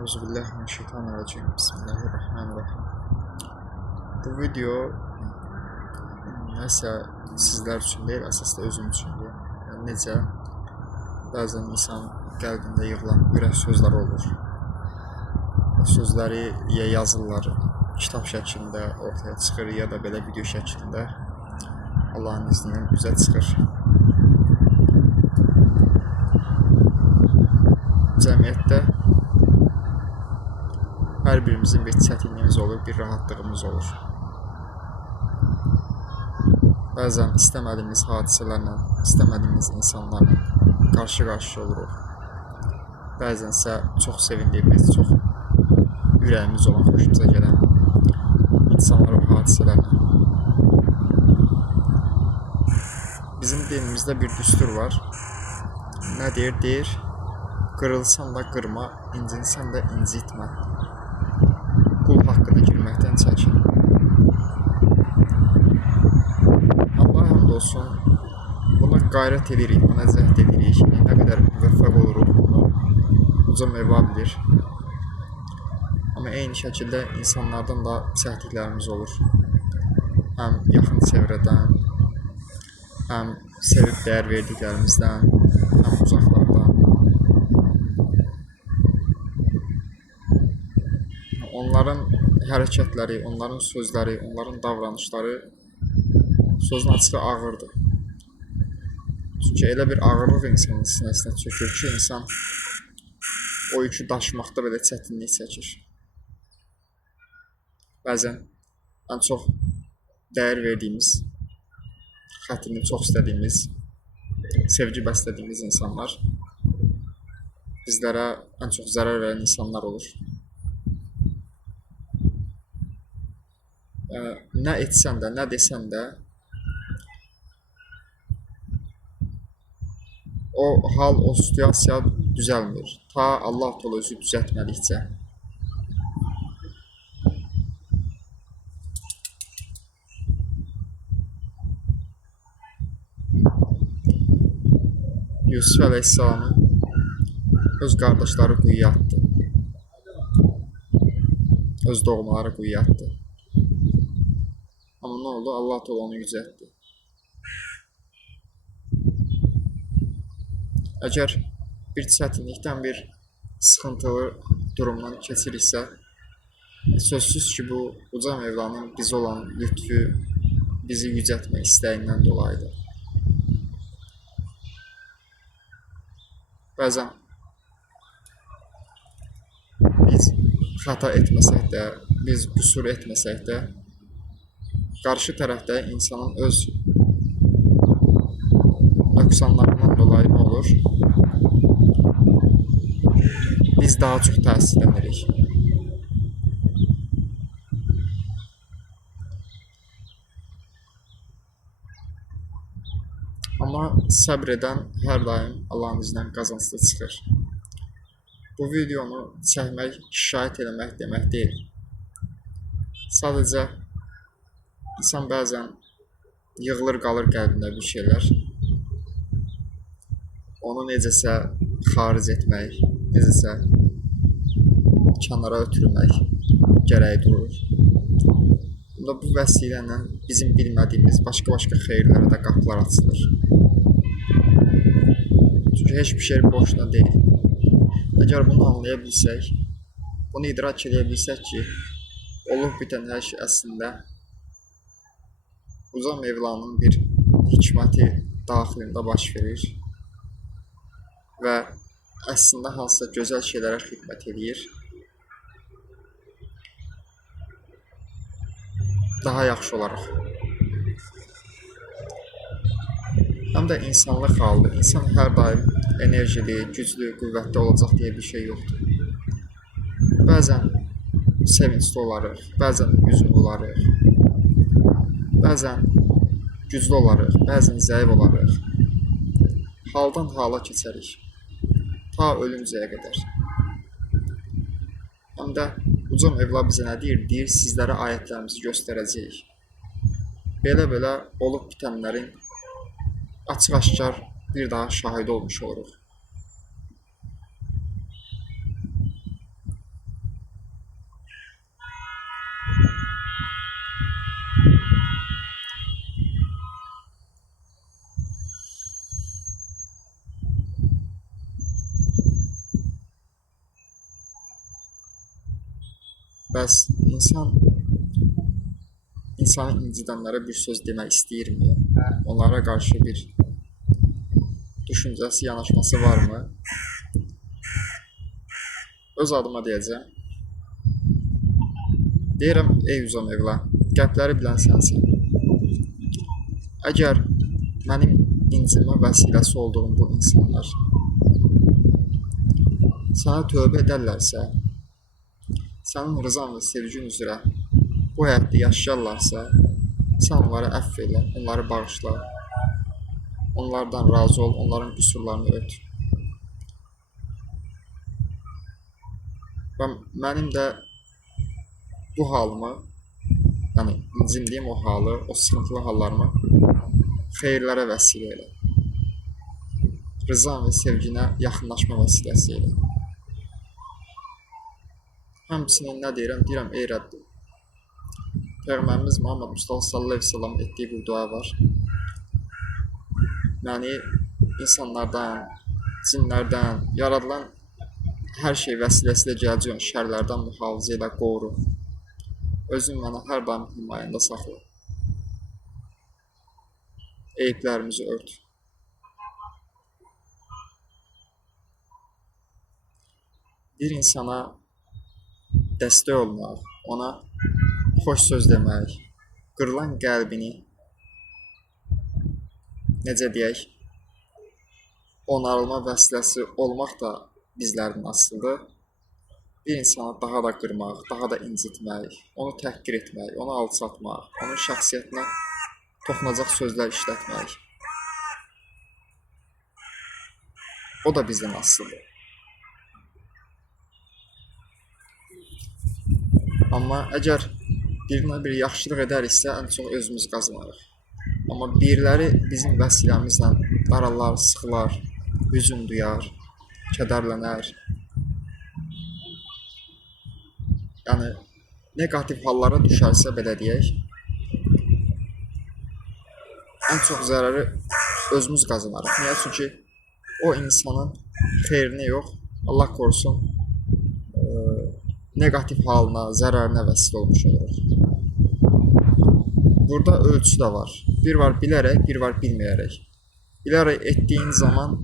Euzubillahimineşşeytanirracim. Bismillahirrahmanirrahim. Bu video nəsə sizlər üçün deyil, əsasda özüm üçündür. Yəni, necə bəzən insan qəlbində yığılan ürək sözləri olur. O sözləri ya yazırlar, kitab şəklində ortaya çıxır, ya da belə video şəklində Allahın izni ilə üzə çıxır. Cəmiyyətdə hər birimizin bir çətinliyimiz olur, bir rahatlığımız olur. Bəzən istəmədiyimiz hadisələrlə, istəmədiyimiz insanlarla qarşı-qarşıya oluruq. Bəzənsə çox sevindiyimiz, çox ürəyimiz olan, xoşumuza gələn insanlar və hadisələrlə. Bizim dinimizdə bir düstur var. Nə deyir? Deyir, qırılsan da qırma, incinsən də incitmə. Qul haqqına girməkdən çəkin. Allah həmd olsun, buna qayrət edirik, buna cəhd edirik. Nə qədər müvəffəq oluruq, bunu Uca Mövla bilir. Amma eyni şəkildə insanlardan da çəkdiklərimiz olur. Həm yaxın çevrədən, həm sevib dəyər verdiklərimizdən, həm uzaqlardan. Onların hərəkətləri, onların sözləri, onların davranışları sözün açığı ağırdır. Çünki elə bir ağırlıq insanın sinəsinə çökür ki, insan o yükü daşımaqda belə çətinlik çəkir. Bəzən ən çox dəyər verdiyimiz, xətrini çox istədiyimiz, sevgi bəslədiyimiz insanlar bizlərə ən çox zərər verən insanlar olur. Nə etsən də, nə desən də o hal, o situasiya düzəlmir. Ta Allah Teala özü düzəltmədikcə. Yusuf Əleyhisselamı öz qardaşları quyuya atdı. Öz doğmaları quyuya atdı. Amma nə oldu? Allah Teala onu yücəltdi. Əgər bir çətinlikdən, bir sıxıntılı durumdan keçiriksə, sözsüz ki, bu Uca Mövlanın bizə olan lütfü, bizi yücəltmək istəyindən dolayıdır. Bəzən biz xəta etməsək də, biz qüsur etməsək də, qarşı tərəfdə insanın öz nöqsanlarından dolayı nə olur? Biz daha çox təsirlənirik. Amma səbr edən hər daim Allahın izindən qazanclı çıxır. Bu videonu çəkmək, şikayət eləmək demək deyil. Sadəcə İnsan bəzən yığılır, qalır qəlbində bir şeylər. Onu necəsə xaric etmək, necəsə kənara ötürmək gərək durur. Bunda bu vəsilə ilə bizim bilmədiyimiz başqa xeyirlərə də qapılar açılır. Çünki heç bir şey boşuna deyil. Əgər bunu anlaya bilsək, bunu idrak edə bilsək ki, olub bitən hər şey əslində Uca Mövlanın bir hikməti daxilində baş verir və əslində hansısa gözəl şeylərə xidmət edir. Daha yaxşı olaraq. Həm də insanlıq halıdır. İnsan hər daim enerjili, güclü, qüvvətli olacaq deyə bir şey yoxdur. Bəzən sevincli olarıq, bəzən hüzünlü olarıq. Bəzən güclü olarıq, bəzən zəif olarıq. Haldan hala keçərik, ta ölüncəyə qədər. Həm də Uca Mövla bizə nə deyir? Deyir, sizlərə ayətlərimizi göstərəcəyik. Belə olub bitənlərin açıq-aşkar bir daha şahid olmuş oluruq. Bəs insanı incidənlərə bir söz demək istəyirmi? Onlara qarşı bir düşüncəsi, yanaşması varmı? Öz adıma deyəcəm. Deyirəm, ey Uzun Evla, qəlbləri bilən sənsən. Əgər mənim incimə vəsiləsi olduğum bu insanlar sənə tövbə edərlərsə, sənin rızan və sevgin üzrə bu həyatda yaşayarlarsa, sən onları əfv elə, onları bağışla, onlardan razı ol, onların qüsurlarını ört. Və mənim də bu halımı, yəni incindiyim o halı, o sıxıntılı hallarımı xeyirlərə vəsilə elə. Rızan və sevginə yaxınlaşma vəsiləsi elə. Həmçinin nə deyirəm? Deyirəm, ey Rəbbim, Peyğəmbərimiz Muhammed Mustafa sallallahu əleyhi və səlləm etdiyi bir dua var. Məni insanlardan, cinlərdən, yaradılan hər şey vəsiləsilə gələcək şərlərdən mühafizə elə, qoru. Özün mənə hər daim himayəndə saxla. Eyiblərimizi ört. Bir insana dəstək olmaq, ona xoş söz demək, qırılan qəlbini, necə deyək, onarılma vəsiləsi olmaq da bizlərdən asılıdır. Bir insanı daha da qırmaq, daha da incitmək, onu təhqir etmək, onu alçatmaq, onun şəxsiyyətinə toxunacaq sözlər işlətmək, o da bizdən asılıdır. Amma əgər birinə bir yaxşılıq edəriksə, ən çox özümüz qazanarıq. Amma biriləri bizim vəsiləmizlə daralar, sıxılar, hüzün duyar, kədərlənər. Yəni, negativ hallara düşərsə, belə deyək, ən çox zərəri özümüz qazanarıq. Niyə? Çünki o insanın xeyrinə yox, Allah qorusun, negativ halına, zərərinə vəsilə olmuş oluruq. Burada ölçü də var. Bir var bilərək, bir var bilməyərək. Bilərək etdiyin zaman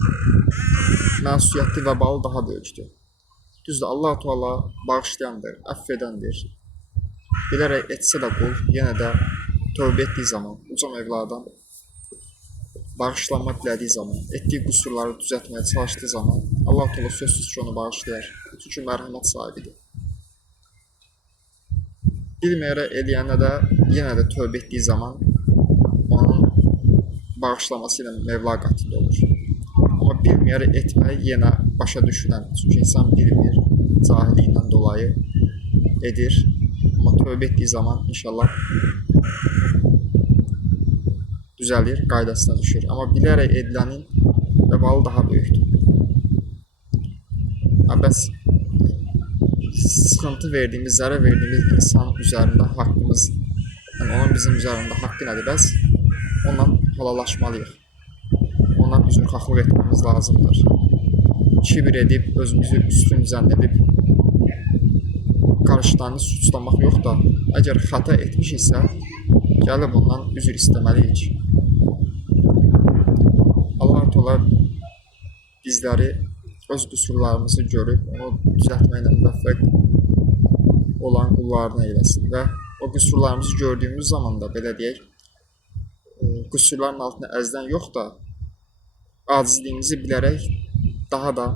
məsuliyyətli və balı daha böyükdür. Düzdür, Allah-u Teala bağışlayandır, əfv edəndir. Bilərək etsə də qul, yenə də tövbə etdiyi zaman, uca Mövladan bağışlanma dilədiyi zaman, etdiyi qüsurları düzəltməyə çalışdığı zaman Allah-u Teala sözsüz ki, onu bağışlayar. Çünki mərhəmət sahibidir. Bilməyərək eləyənə də yenə də tövbə etdiyi zaman onun bağışlaması ilə Mevla qatında olur. Amma bilməyərək etmək yenə başa düşülən. Çünki insan bilmir, cahilliyindən dolayı edir. Amma tövbə etdiyi zaman inşallah düzəlir, qaydasına düşür. Amma bilərək edilənin vəbalı daha böyükdür. Bəs sıxıntı verdiyimiz, zərər verdiyimiz insan üzərində haqqımız, yəni onun bizim üzərində haqqı nədir? Bəs ondan halalaşmalıyıq. Ondan üzrxahlıq etmemiz lazımdır. Kibir edib, özümüzü üstün zənn edib, qarşılarını suçlamaq yox da, əgər xəta etmişiksə, gəlib ondan üzr istəməliyik. Allah-u Teala bizləri öz qüsurlarımızı görüb, onu düzəltməklə müvəffəq olan qullarına eyləsin və o qüsurlarımızı gördüyümüz zaman da, belə deyək, qüsurların altında əzdən yox da, acizliyimizi bilərək daha da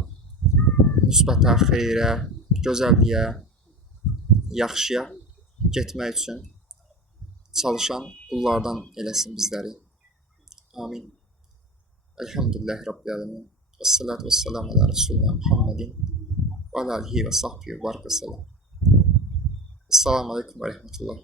müsbətə, xeyrə, gözəlliyə, yaxşıya getmək üçün çalışan qullardan eləsin bizləri. Amin. Elhamdülillahi Rabbil Alemin. Əssalatu vəssalamu alə Resulina Muhammedin və alə alihi və sahbihi və barik və səlam. Esselamu Aleyküm və Rəhmətullah.